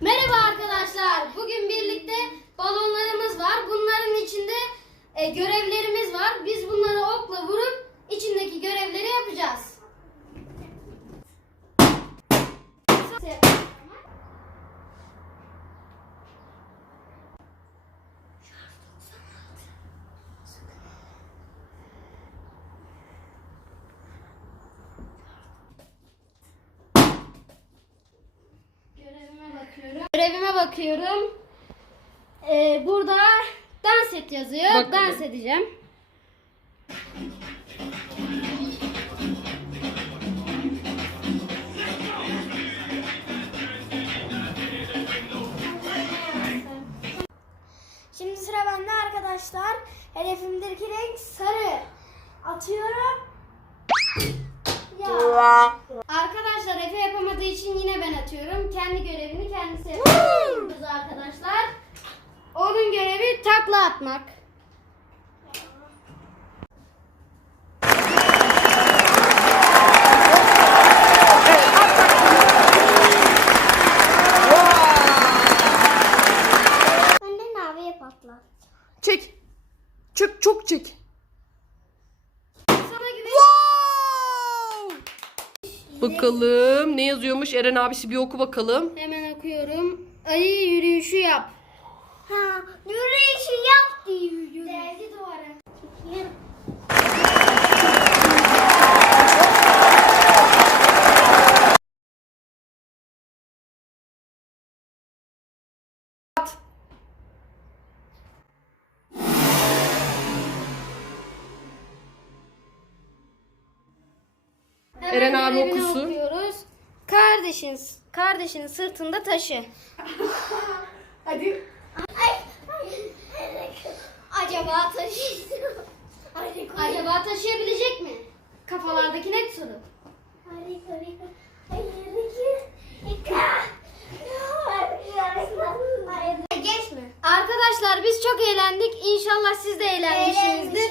Merhaba arkadaşlar. Bugün birlikte balonlarımız var. Bunların içinde e, görevlerimiz var. Biz bakıyorum. Görevime bakıyorum. Ee, burada dans et yazıyor. Bak dans bakalım. edeceğim. Şimdi sıra bende arkadaşlar. Hedefimdeki renk sarı. Atıyorum. Ya. Arkadaşlar Efe yapamadığı için yine ben atıyorum. Kendi görevini kendisi yapıyoruz arkadaşlar. Onun görevi takla atmak. Çek. Çök çok çek. Bakalım ne yazıyormuş Eren abisi bir oku bakalım. Hemen okuyorum. Ayı yürüyüşü yap. Ha, yürüyüşü yap diye yürüyorum. Değerli duvara. Eren abi okusun. okuyoruz. Kardeşin, kardeşinin sırtında taşı. Hadi. Acaba taşı. Harika. Acaba taşıyabilecek mi? Kafalardaki net soru. Harika. Harika. Arkadaşlar biz çok eğlendik. İnşallah siz de eğlenmişsinizdir.